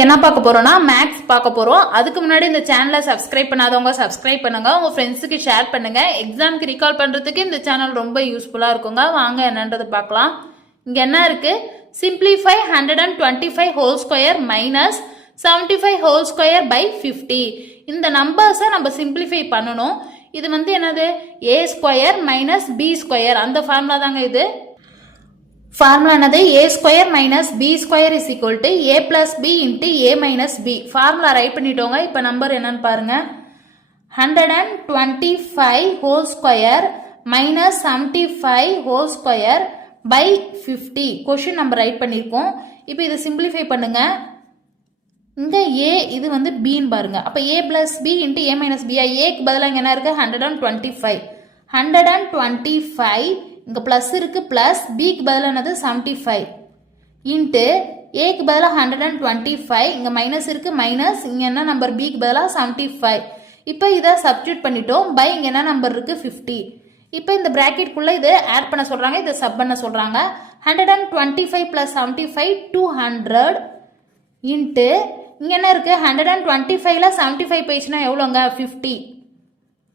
என்ன பார்க்க போறோம்னா மேக்ஸ் பார்க்க போறோம். அதுக்கு முன்னாடி இந்த சேனலை சப்ஸ்கிரைப் பண்ணாதவங்க சப்ஸ்கிரைப் பண்ணுங்க, உங்க ஃப்ரெண்ட்ஸுக்கு ஷேர் பண்ணுங்க. எக்ஸாம்க்கு ரீகால் பண்றதுக்கு இந்த சேனல் ரொம்ப யூஸ்ஃபுல்லா இருக்குங்க. வாங்க என்னன்றது பார்க்கலாம். இங்க என்ன இருக்கு? Simplify 125 whole square minus 75 whole square by 50. இந்த நம்பர்ஸை நம்ம சிம்பிளிஃபை பண்ணணும். இது வந்து என்னது? A square minus B square, அந்த ஃபார்முலா தாங்க இது. ஃபார்முலா என்னது? A square minus B square is equal to A plus B into A minus B. Formula write பண்ணிட்டோங்க. இப்போ நம்பர் என்னன்னு பாருங்க. 125 whole square minus 75 whole square by 50. Question number write பண்ணியிருக்கோம். இப்போ இதை சிம்பிளிஃபை பண்ணுங்க. இங்க ஏ இது வந்து பின்னு பாருங்க. அப்போ ஏ plus B into A minus B. ஏக்கு பதிலாக இங்கே என்ன இருக்கு? 125 இங்க பிளஸ் இருக்கு, பிளஸ் பிக்கு பதிலாக என்னது? 75 இன்ட்டு ஏக்கு பதிலாக 125, இங்க மைனஸ் இருக்கு, மைனஸ் இங்க என்ன நம்பர்? பிக்கு பதிலாக 75. இப்போ இதை சப்ஸ்டியூட் பண்ணிட்டோம். பை இங்க என்ன நம்பர் இருக்கு? 50. இப்போ இந்த பிராக்கெட்குள்ள இதை ஆட் பண்ண சொல்றாங்க, இதை சப் பண்ண சொல்றாங்க. 125 பிளஸ் 75 200 இன்ட்டு இங்க என்ன இருக்கு? 125ல 75 போயிடுச்சுன்னா எவ்வளோங்க? 50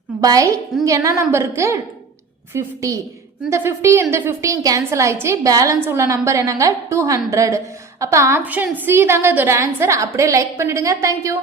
பை இங்க என்ன நம்பர் இருக்கு? 50. இந்த 50 இந்த 50 கேன்சல் ஆயிடுச்சு. பேலன்ஸ் உள்ள நம்பர் என்னங்க? 200. அப்போ ஆப்ஷன் சி தாங்க இதோட ஆன்சர். அப்படியே லைக் பண்ணிடுங்க. தேங்க்யூ.